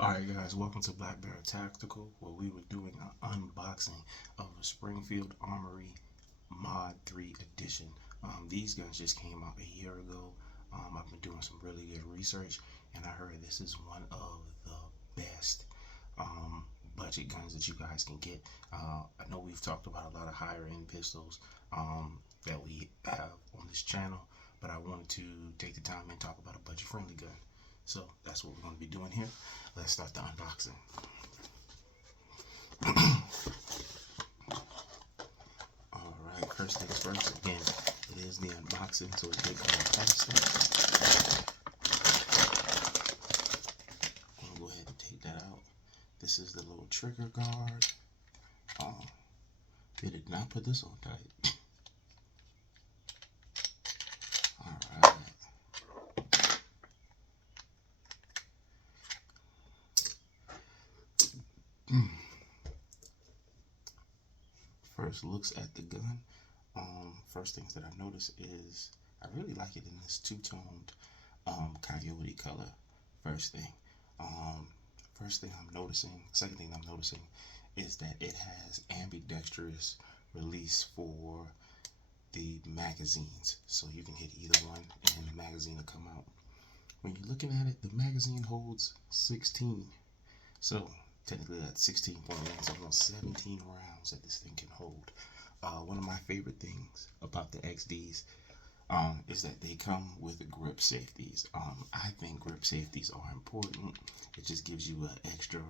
Alright guys, welcome to Black Bear Tactical, where we were doing an unboxing of a Springfield Armory Mod 3 edition. These guns just came out a year ago. I've been doing some really good research, and I heard this is one of the best budget guns that you guys can get. I know we've talked about a lot of higher end pistols that we have on this channel, but I wanted to take the time and talk about a budget friendly gun. So that's what we're going to be doing here. Let's start the unboxing. Alright, first things first. Again, it is the unboxing, so it did come in plastic. I'm going to go ahead and take that out. This is the little trigger guard. They did not put this on tight. Alright. First looks at the gun. First things that I notice is I really like it in this two-toned coyote color. First thing I'm noticing. Second thing I'm noticing is that it has ambidextrous release for the magazines, so you can hit either one and the magazine will come out. When you're looking at it, the magazine holds 16, so technically that's 16.8, so almost 17 rounds that this thing can hold. One of my favorite things about the XDs is that they come with grip safeties. I think grip safeties are important. It just gives you an extra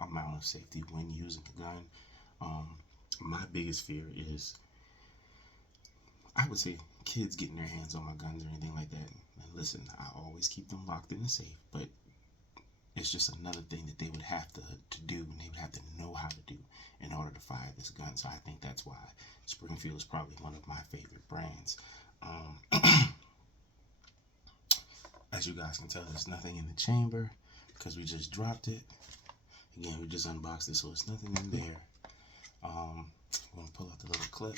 amount of safety when using the gun. My biggest fear is, I would say, kids getting their hands on my guns or anything like that. And listen, I always keep them locked in the safe, but it's just another thing that they would have to do, and they would have to know how to do in order to fire this gun. So I think that's why Springfield is probably one of my favorite brands. As you guys can tell, there's nothing in the chamber because we just dropped it. Again, we just unboxed it, so there's nothing in there. I'm going to pull out the little clip.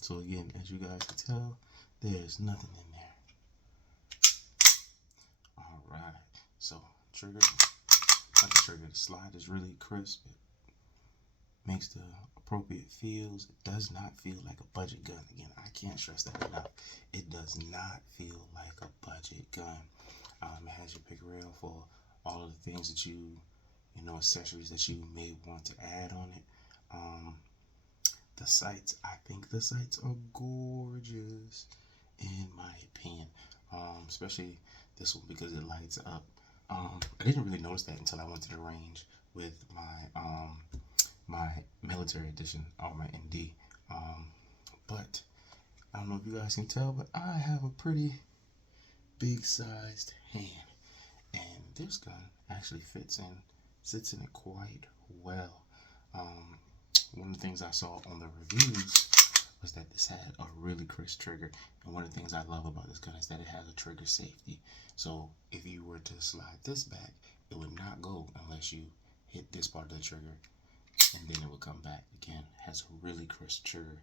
So again, as you guys can tell, there's nothing in there. Alright, so trigger, the slide is really crisp. It makes the appropriate feels. It does not feel like a budget gun. Again, I can't stress that enough. It does not feel like a budget gun. It has your pick rail for all of the things that you accessories that you may want to add on it. The sights, I think the sights are gorgeous in my opinion. Especially this one because it lights up. I didn't really notice that until I went to the range with my military edition Armory MD. But I don't know if you guys can tell, but I have a pretty big sized hand, and this gun actually sits in it quite well. One of the things I saw on the reviews was that this had a really crisp trigger, and one of the things I love about this gun is that it has a trigger safety. So if you were to slide this back, it would not go unless you hit this part of the trigger, and then it would come back. Again, it has a really crisp trigger.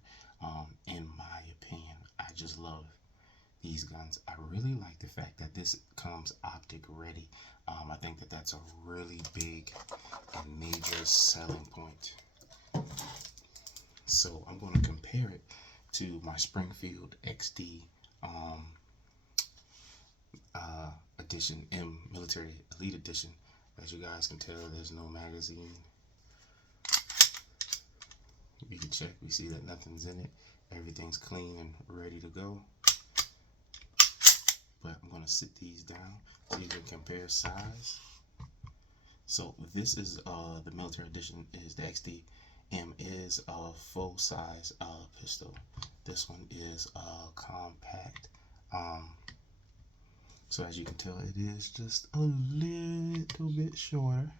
In my opinion, I just love these guns. I really like the fact that this comes optic ready. I think that that's a really big and major selling point. So I'm going to compare it to my Springfield XD edition, military elite edition. As you guys can tell, there's no magazine. We can check, we see that nothing's in it. Everything's clean and ready to go. But I'm going to sit these down so you can compare size. So this is the military edition, is the XD. Is a full size pistol. This one is compact. So as you can tell, it is just a little bit shorter.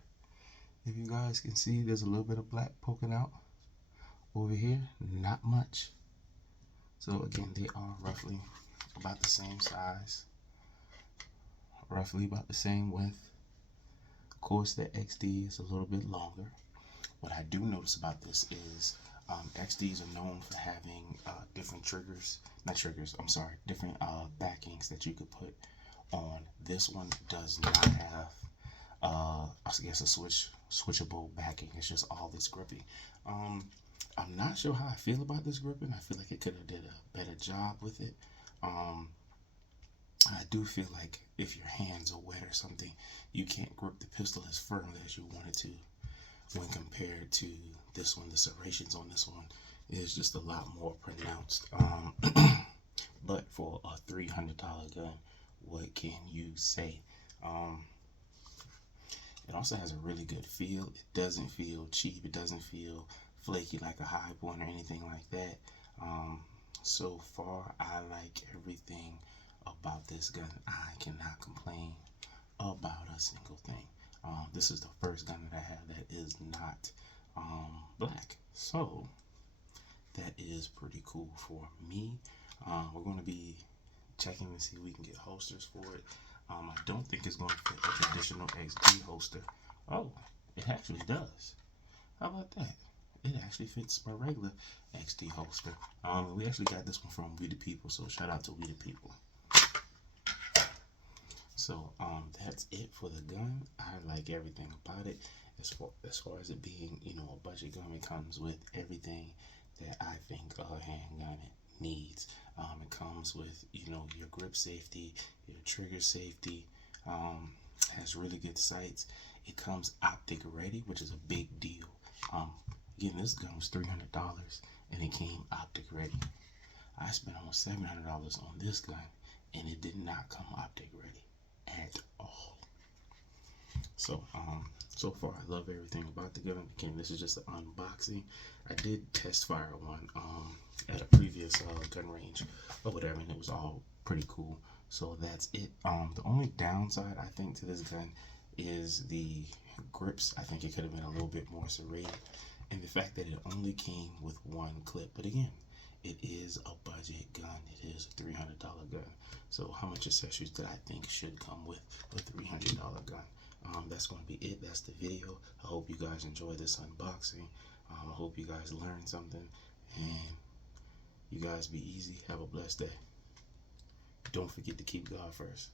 If you guys can see, there's a little bit of black poking out over here, not much. So again, they are roughly about the same size, roughly about the same width. Of course, the XD is a little bit longer. What I do notice about this is XDs are known for having different different backings that you could put on. This one does not have, I guess, a switchable backing. It's just all this gripping. I'm not sure how I feel about this gripping. I feel like it could have did a better job with it. I do feel like if your hands are wet or something, you can't grip the pistol as firmly as you wanted to when compared to this one. The serrations on this one is just a lot more pronounced. But for a $300 gun, what can you say? It also has a really good feel. It doesn't feel cheap. It doesn't feel flaky like a high point or anything like that. So far, I like everything about this gun. I cannot complain about a single thing. This is the first gun that I have that is not black. So that is pretty cool for me. We're going to be checking to see if we can get holsters for it. I don't think it's going to fit a traditional XD holster. Oh, it actually does. How about that? It actually fits my regular XD holster. We actually got this one from We the People, so shout out to We the People. So that's it for the gun. I like everything about it. As far as it being, a budget gun, it comes with everything that I think a handgun needs. It comes with, your grip safety, your trigger safety, has really good sights. It comes optic ready, which is a big deal. Again, this gun was $300 and it came optic ready. I spent almost $700 on this gun and it did not come optic ready at all. So, so far I love everything about the gun. Again, this is just an unboxing. I did test fire one at a previous gun range or whatever, and it was all pretty cool. So that's it. The only downside I think to this gun is the grips. I think it could have been a little bit more serrated, and the fact that it only came with one clip. But again, it is a budget gun. It is a $300 gun. So how much accessories did I think should come with a $300 gun? That's going to be it. That's the video. I hope you guys enjoy this unboxing. I hope you guys learned something, and you guys be easy. Have a blessed day. Don't forget to keep God first.